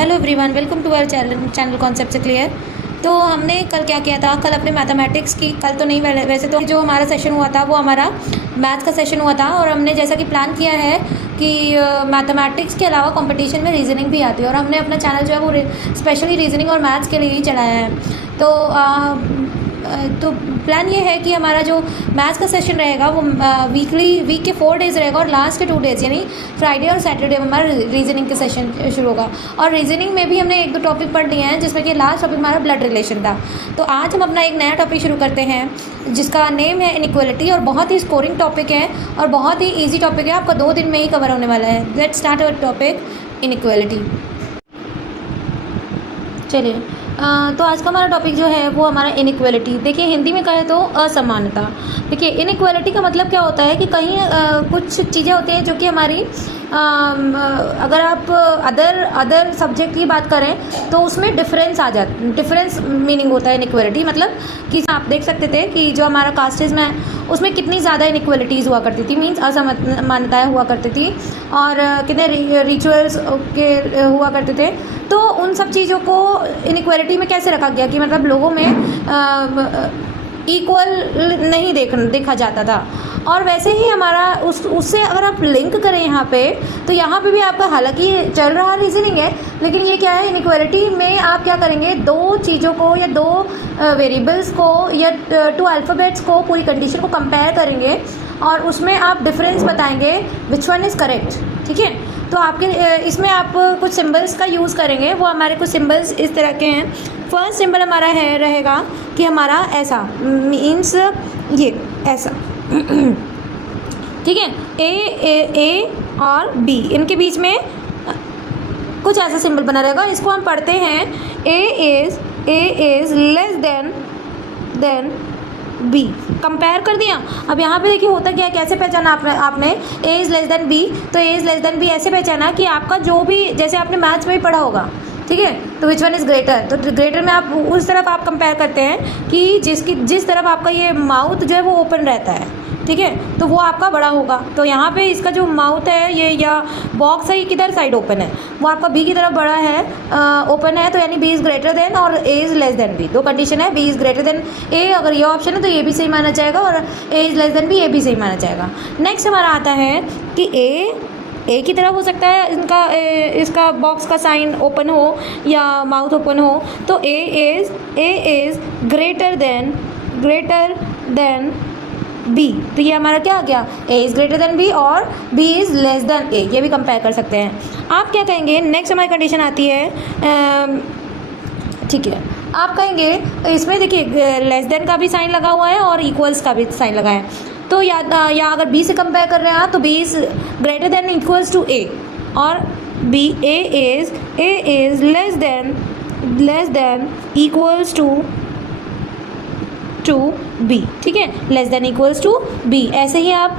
Hello everyone, welcome to our channel concept से clear. तो हमने कल क्या किया था, कल अपने मैथमेटिक्स की, कल तो नहीं वैसे तो जो हमारा सेशन हुआ था वो हमारा मैथ्स का सेशन हुआ था। और हमने जैसा कि प्लान किया है कि मैथमेटिक्स के अलावा कंपटीशन में रीजनिंग भी आती है, और हमने अपना चैनल जो है वो स्पेशली रीजनिंग और मैथ्स के लिए ही चलाया है। तो प्लान ये है कि हमारा जो मैथ्स का सेशन रहेगा वो वीक के 4 डेज़ रहेगा, और लास्ट के 2 डेज़ यानी फ्राइडे और सैटरडे में हमारा रीजनिंग के सेशन शुरू होगा। और रीजनिंग में भी हमने 1-2 टॉपिक पढ़ लिए हैं, जिसमें कि लास्ट टॉपिक हमारा ब्लड रिलेशन था। तो आज हम अपना एक नया टॉपिक शुरू करते हैं जिसका नेम है इनइक्वालिटी, और बहुत ही स्कोरिंग टॉपिक है और बहुत ही ईजी टॉपिक है, आपका 2 दिन में ही कवर होने वाला है। Let's start our topic inequality. चलिए, तो आज का हमारा टॉपिक जो है वो हमारा इनइक्वालिटी। देखिए, हिंदी में कहे तो असमानता। देखिए, इनइक्वालिटी का मतलब क्या होता है कि कहीं कुछ चीज़ें होती हैं जो कि हमारी अगर आप अदर सब्जेक्ट की बात करें तो उसमें डिफरेंस मीनिंग होता है इनइक्वालिटी। मतलब कि आप देख सकते थे कि जो हमारा कास्टिज़्म है उसमें कितनी ज़्यादा इनइक्वालिटीज़ हुआ करती थी, मीन्स असमानताएँ हुआ करती थी, और कितने रिचुअल्स के हुआ करते थे। तो उन सब चीज़ों को इनइक्वालिटी में कैसे रखा गया कि मतलब लोगों में इक्वल नहीं देखा जाता था। और वैसे ही हमारा उससे अगर आप लिंक करें यहाँ पे, तो यहाँ पे भी आपका, हालांकि चल रहा रीजनिंग है, लेकिन ये क्या है, इनइक्वालिटी में आप क्या करेंगे, 2 चीज़ों को या 2 वेरिएबल्स को या 2 अल्फ़ाबेट्स को, पूरी कंडीशन को कंपेयर करेंगे और उसमें आप डिफरेंस बताएंगे विच वन इज़ करेक्ट। ठीक है, तो आपके इसमें आप कुछ सिंबल्स का यूज़ करेंगे। वो हमारे कुछ सिंबल्स इस तरह के हैं। फर्स्ट सिंबल हमारा रहेगा कि हमारा ऐसा, मीन्स ये ऐसा। ठीक है, ए और बी, इनके बीच में कुछ ऐसा सिंबल बना रहेगा। इसको हम पढ़ते हैं A is less than B. Compare कर दिया। अब यहाँ पे देखिए होता क्या है, कैसे पहचाना आपने A is less than B. तो A is less than B ऐसे पहचाना कि आपका जो भी, जैसे आपने मैथ्स में भी पढ़ा होगा, ठीक है, तो विच वन इज़ ग्रेटर। तो ग्रेटर में आप उस तरफ आप कंपेयर करते हैं कि जिस तरफ आपका ये माउथ जो है वो ओपन रहता है, ठीक है, तो वो आपका बड़ा होगा। तो यहाँ पे इसका जो माउथ है ये, या बॉक्स है, ये किधर साइड ओपन है, वो आपका बी की तरफ बड़ा है, ओपन है। तो यानी बी इज़ ग्रेटर देन और A is less than B. 2 condition है, B is greater than A, अगर ये ऑप्शन है तो ये भी सही माना जाएगा, और A is less than B, ये भी सही माना जाएगा। नेक्स्ट हमारा आता है कि ए की तरफ हो सकता है इसका बॉक्स का साइन ओपन हो या माउथ ओपन हो। तो A is greater than B. तो ये हमारा क्या आ गया, A is greater than B और B is less than A, ये भी कंपेयर कर सकते हैं। आप क्या कहेंगे, नेक्स्ट हमारी कंडीशन आती है, ठीक है, आप कहेंगे इसमें देखिए लेस देन का भी साइन लगा हुआ है और इक्वल्स का भी साइन लगा है। तो या अगर बी से कंपेयर कर रहे हैं तो B is greater than equals to A, और B A is less than equals to B. ठीक है, less than equals to B. ऐसे ही आप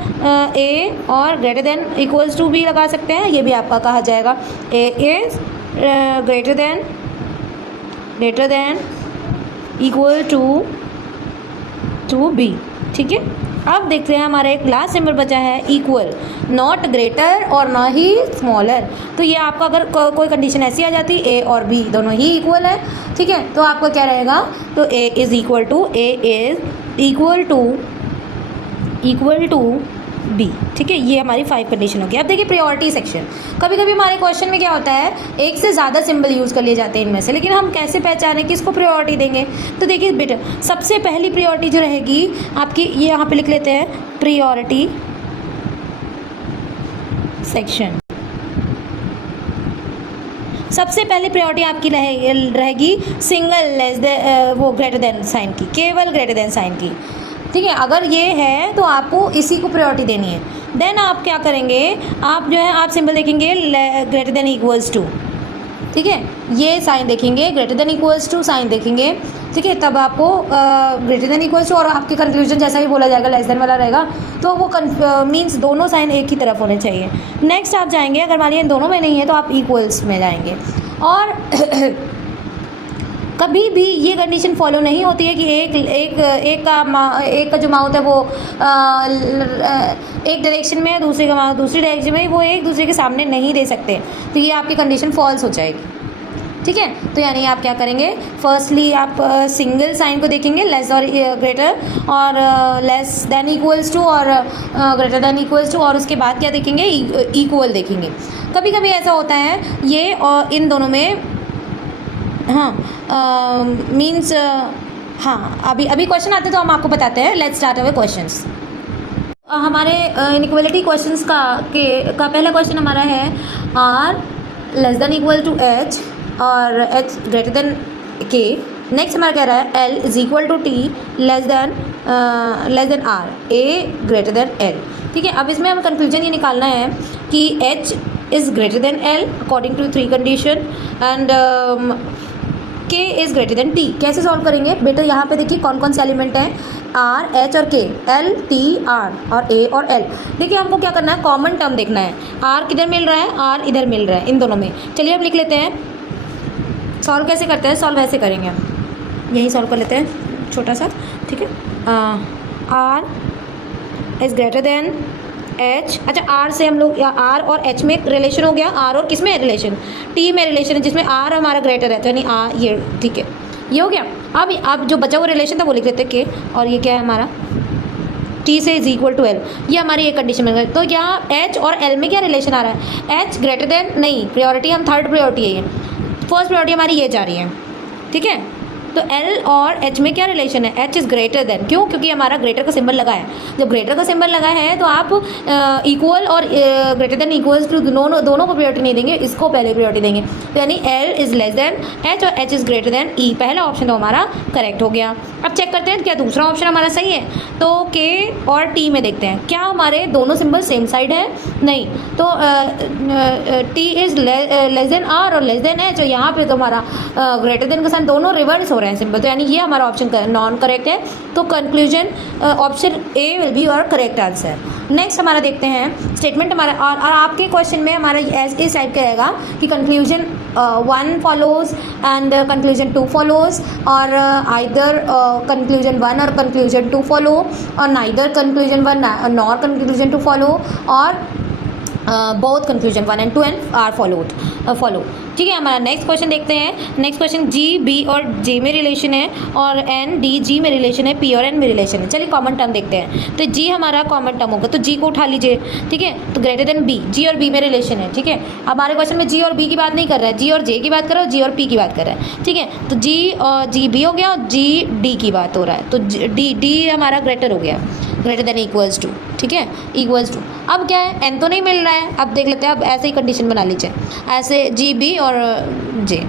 ए और greater than equals to B लगा सकते हैं, ये भी आपका कहा जाएगा। A is greater than equal to B. ठीक है, अब देखते हैं हमारा एक लास्ट सिंबल बचा है इक्वल, नॉट ग्रेटर और ना ही स्मॉलर। तो ये आपका अगर कोई कंडीशन ऐसी आ जाती, ए और बी दोनों ही इक्वल है, ठीक है, तो आपका क्या रहेगा, तो A is equal to B. ठीक है, ये हमारी 5 कंडीशन होगी। अब देखिए प्रायोरिटी सेक्शन। कभी कभी हमारे क्वेश्चन में क्या होता है, एक से ज़्यादा सिंबल यूज़ कर लिए जाते हैं इनमें से, लेकिन हम कैसे पहचानें किसको प्रायोरिटी देंगे। तो देखिए बेटा, सबसे पहली प्रायोरिटी जो रहेगी आपकी, ये यहाँ पे लिख लेते हैं, प्रायोरिटी सेक्शन। सबसे पहले प्रायोरिटी आपकी रहेगी सिंगल वो ग्रेटर देन साइन की, केवल ग्रेटर देन साइन की। ठीक है, अगर ये है तो आपको इसी को प्रायोरिटी देनी है। देन आप क्या करेंगे, आप जो है आप सिंबल देखेंगे ग्रेटर देन इक्वल्स टू। ठीक है, ये साइन देखेंगे, greater than equals to sign देखेंगे। ठीक है, तब आपको ग्रेटर देन इक्वल्स टू, और आपकी कंक्लूजन जैसा भी बोला जाएगा लेस देन वाला रहेगा, तो वो मीन्स दोनों साइन एक ही तरफ होने चाहिए। नेक्स्ट आप जाएंगे, अगर मान लीजिए दोनों में नहीं है तो आप इक्वल्स में जाएंगे। और कभी भी ये कंडीशन फॉलो नहीं होती है कि एक का जो माउथ है वो एक डायरेक्शन में है, दूसरे का माउथ दूसरी डायरेक्शन में, वो एक दूसरे के सामने नहीं दे सकते, तो ये आपकी कंडीशन फॉल्स हो जाएगी। ठीक है। तो यानी आप क्या करेंगे, फर्स्टली आप सिंगल साइन को देखेंगे, लेस और ग्रेटर और लेस देन इक्वल्स टू और ग्रेटर देन इक्वल्स टू, और उसके बाद क्या देखेंगे, इक्वल देखेंगे। कभी कभी ऐसा होता है ये और इन दोनों में, हाँ मीन्स हाँ अभी क्वेश्चन आते तो हम आपको बताते हैं। Let's start our questions. हमारे इनइक्वालिटी क्वेश्चंस का पहला क्वेश्चन हमारा है R less than equal to H और H greater than K. Next हमारा कह रहा है L is equal to T less than R, A greater than L. ठीक है, अब इसमें हमें कंक्लूजन ये निकालना है कि H is greater than L according to 3 condition and K is greater than T. कैसे सॉल्व करेंगे बेटा, यहाँ पे देखिए कौन कौन से एलिमेंट हैं, आर, एच और के, एल, टी, आर और ए और एल। देखिए हमको क्या करना है, कॉमन टर्म देखना है। आर किधर मिल रहा है, आर इधर मिल रहा है, इन दोनों में। चलिए हम लिख लेते हैं। सॉल्व कैसे करते हैं, सॉल्व ऐसे करेंगे हम, यही सॉल्व कर लेते हैं छोटा सा। ठीक है, R is greater than H. अच्छा, आर से हम लोग या आर और एच में रिलेशन हो गया, आर और किस में रिलेशन, टी में रिलेशन है, जिसमें आर हमारा ग्रेटर है, तो यानी आर ये, ठीक है ये हो गया। अब जो बचा हुआ रिलेशन था वो लिख देते के, और ये क्या है हमारा, टी से इज इक्वल टू एल, ये हमारी एक कंडीशन बन गई। तो यहाँ एच और एल में क्या रिलेशन आ रहा है, एच ग्रेटर देन, नहीं प्रायोरिटी हम थर्ड प्रायोरिटी है, ये फर्स्ट प्रायोरिटी हमारी ये जा रही है। ठीक है, तो एल और एच में क्या रिलेशन है, एच इज़ ग्रेटर देन, क्यों, क्योंकि हमारा ग्रेटर का सिंबल लगा है। जब ग्रेटर का सिंबल लगा है तो आप इक्वल और ग्रेटर देन इक्वल्स टू दोनों को प्रायोरिटी नहीं देंगे, इसको पहले प्रायोरिटी देंगे। तो यानी L is less than H और एच इज़ ग्रेटर देन ई। पहला ऑप्शन तो हमारा करेक्ट हो गया। अब चेक करते हैं क्या दूसरा ऑप्शन हमारा सही है। तो के और टी में देखते हैं क्या हमारे दोनों सिंबल सेम साइड है, नहीं, तो T is less than R और लेस देन एच, और यहाँ पे तो हमारा ग्रेटर देन का साइन दोनों रिवर्स हो रहे हैं सिंबल, तो यानी ये हमारा ऑप्शन नॉन करेक्ट है। तो conclusion option A will be your correct answer. Next हमारा देखते हैं स्टेटमेंट हमारा, और आपके क्वेश्चन में हमारा इस टाइप का रहेगा कि conclusion 1 follows and conclusion 2 follows, और आइदर कंक्लूजन 1 और कंक्लूजन 2 फॉलो, और neither conclusion 1 nor conclusion 2 follow, और both conclusion 1 and 2 are follow. ठीक है, हमारा नेक्स्ट क्वेश्चन देखते हैं। नेक्स्ट क्वेश्चन जी, बी और जे में रिलेशन है, और एन, डी, जी में रिलेशन है, पी और एन में रिलेशन है। चलिए कॉमन टर्म देखते हैं। तो जी हमारा कॉमन टर्म होगा, तो जी को उठा लीजिए। ठीक है, तो ग्रेटर देन बी, जी और बी में रिलेशन है। ठीक है, हमारे क्वेश्चन में जी और बी की बात नहीं कर रहा है, जी और जे की बात कर रहा है, जी और पी की बात कर रहा है। ठीक है, तो जी और जी बी हो गया, और जी डी की बात हो रहा है, तो डी हमारा ग्रेटर हो गया, ग्रेटर देन इक्वल्स टू। ठीक है, इक्वल्स टू। अब क्या है, एन तो नहीं मिल रहा है, अब देख लेते हैं। अब ऐसे ही कंडीशन बना लीजिए, ऐसे जी बी और जे।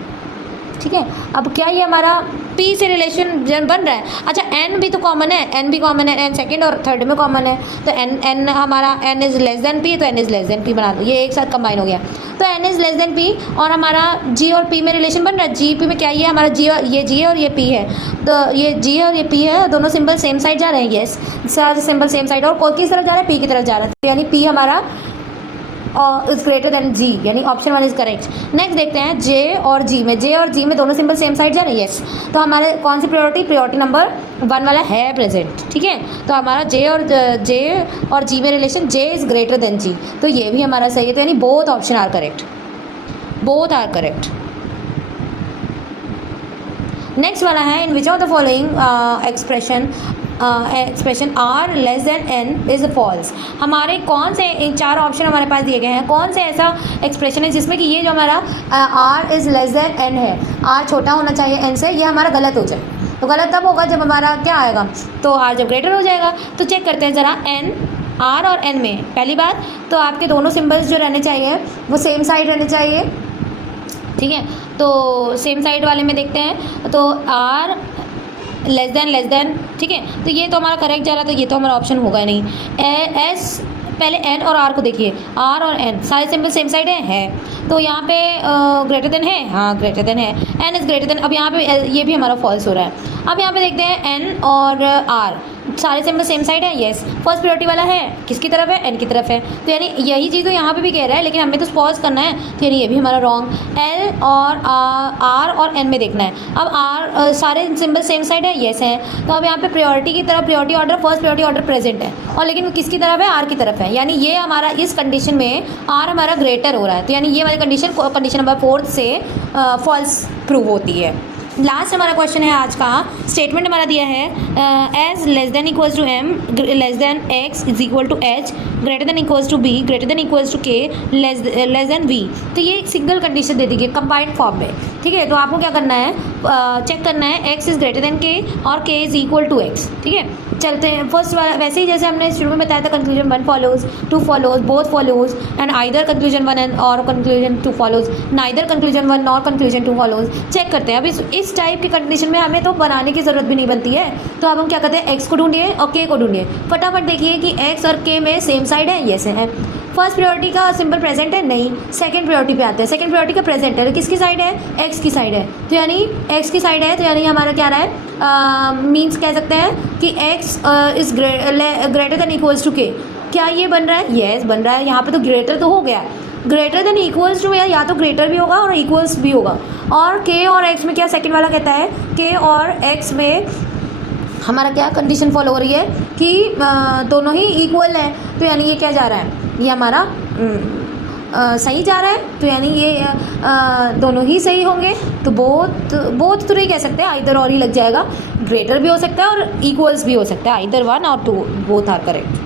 ठीक है, अब क्या ये हमारा पी से रिलेशन बन रहा है। अच्छा, एन भी तो कॉमन है, एन भी कॉमन है, एन सेकंड और थर्ड में कॉमन है, तो एन हमारा N is less than P, तो N is less than P बना दो, ये एक साथ कंबाइन हो गया। तो N is less than P, और हमारा जी और पी में रिलेशन बन रहा है। जी पी में क्या ये हमारा जी, और ये जी है और ये पी है, तो ये जी है और ये पी है, दोनों सिंबल सेम साइड जा रहे हैं। येस, सारे सिंबल सेम साइड, और किस तरफ जा रहा है, पी की तरफ जा रहा है, यानी पी हमारा इज ग्रेटर देन जी, यानी ऑप्शन 1 इज करेक्ट। नेक्स्ट देखते हैं जे और जी में दोनों सिंबल सेम साइड जा रहे हैं। येस, तो हमारे कौन सी प्रायोरिटी नंबर 1 वाला है प्रेजेंट। ठीक है, तो हमारा जे और जी में relation, J is greater than G, तो ये भी हमारा सही है। तो यानी both option are correct, both are correct. Next वाला है, in which of the following expression are less than N is false. हमारे कौन से इन 4 ऑप्शन हमारे पास दिए गए हैं, कौन से ऐसा एक्सप्रेशन है जिसमें कि ये जो हमारा R is less than N है, आर छोटा होना चाहिए एन से, ये हमारा गलत हो जाए। तो गलत तब होगा जब हमारा क्या आएगा, तो आर जब ग्रेटर हो जाएगा। तो चेक करते हैं ज़रा, एन, आर और एन में पहली बात तो आपके दोनों सिम्बल्स जो रहने चाहिए वो सेम साइड रहने चाहिए। ठीक है, तो सेम साइड वाले में देखते हैं, तो आर लेस देन। ठीक है, तो ये तो हमारा करेक्ट जा रहा था, ये तो हमारा ऑप्शन होगा ही नहीं। एस, पहले एन और आर को देखिए, आर और एन सारे सिंबल सेम साइड है, तो यहाँ पे ग्रेटर देन है, हाँ ग्रेटर देन है, एन इज़ ग्रेटर देन। अब यहाँ पे ये भी हमारा फॉल्स हो रहा है। अब यहाँ पे देखते हैं एन और आर सारे सिंबल सेम साइड है, येस। फर्स्ट प्रायोरिटी वाला है किसकी तरफ है, एन की तरफ है, तो यानी यही चीज़ तो यहाँ पे भी कह रहा है, लेकिन हमें तो पॉज करना है, तो यानी ये भी हमारा रॉन्ग। एल और आर और एन में देखना है। अब आर सारे सिंबल सेम साइड है, येस है, तो अब यहाँ पे प्रायोरिटी की तरफ priority order, first priority order present है, और लेकिन किसकी तरफ है, आर की तरफ है, यानी ये हमारा इस कंडीशन में आर हमारा ग्रेटर हो रहा है, तो यानी ये वाली कंडीशन नंबर 4 से फॉल्स प्रूव होती है। लास्ट हमारा क्वेश्चन है आज का, स्टेटमेंट हमारा दिया है S less than equals to M less than X is equal to H greater than equals to B greater than equals to K less than V. तो ये एक सिंगल कंडीशन दे दी गई कंबाइंड फॉर्म में, ठीक है। तो आपको क्या करना है, चेक करना है एक्स इज ग्रेटर देन के और के इज इक्वल टू एक्स, ठीक है। चलते हैं फर्स्ट वाला, वैसे ही जैसे हमने शुरू में बताया था, conclusion 1 follows, 2 follows, both follows and either conclusion 1 and और conclusion 2 follows, neither conclusion 1 nor conclusion 2 follows. Check करते हैं। अब इस टाइप की कंडीशन में हमें तो बनाने की ज़रूरत भी नहीं बनती है, तो अब हम क्या करते हैं, एक्स को ढूंढिए और के को ढूंढिए। फटाफट देखिए कि एक्स और के में सेम साइड है, येस है। फर्स्ट प्रायोरिटी का सिंबल प्रेजेंट है, नहीं। सेकंड प्रायोरिटी पे आते हैं, सेकंड प्रायोरिटी का प्रेजेंट है, तो किसकी साइड है, एक्स की साइड है, तो यानी एक्स की साइड है, तो यानी हमारा क्या रहा है, मीन्स कह सकते हैं कि X is greater than equals to K. क्या ये बन रहा है, येस बन रहा है। यहाँ पे तो ग्रेटर तो हो गया, ग्रेटर देन इक्वल्स टू या तो ग्रेटर भी होगा और इक्वल्स भी होगा। और के और एक्स में क्या सेकंड वाला कहता है, के और एक्स में हमारा क्या कंडीशन फॉलो हो रही है कि दोनों ही इक्वल हैं, तो यानी ये क्या जा रहा है, ये हमारा सही जा रहा है, तो यानी ये दोनों ही सही होंगे। तो बोथ तो नहीं कह सकते, आइदर और ही लग जाएगा, ग्रेटर भी हो सकता है और इक्वल्स भी हो सकता है, आइदर 1 और 2 बोथ आर करेक्ट।